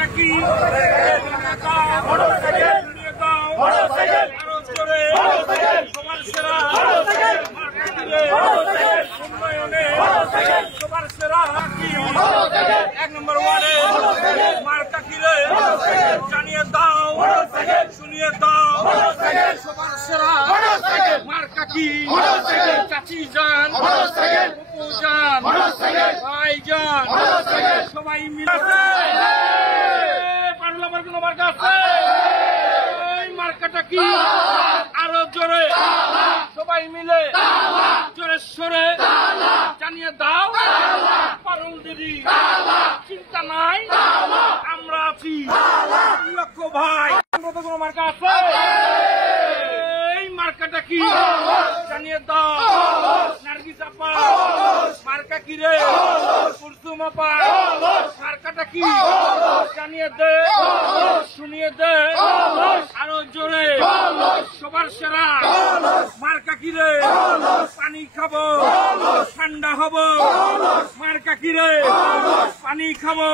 মার্কাটা কি? সবার সেরা উন্নয়নে সবার সেরা এক নম্বর ওয়ার্ডে মার্কা কি রে? জানিয়ে দাও, শুনিয়ে দাও, সবার সেরা মার্কা কি? চাচি যান, পুপু যান, ভাই যান, সবাই মিলে পারলামের কোন মার্কা আছে? মার্কাটা কি? আরো জোরে সবাই মিলে জোরে সরে জানিয়ে দাও। পারুল দিদি চিন্তা নাই, আমরা আছি। লক্ষ ভাই কোন মার্কা আছে? এই মার্কাটা কি? জানিয়ে দাও। নার্গিস আপা মার্কা কি রে? কুলসুম আপা মার্কাটা কি? জানিয়ে দে, শুনিয়ে দে, আরো জোরে সবার সেরা মার্কা কি রে? পানি খাবো, ঠান্ডা হবো, মার্কা কি রে? পানি খাবো।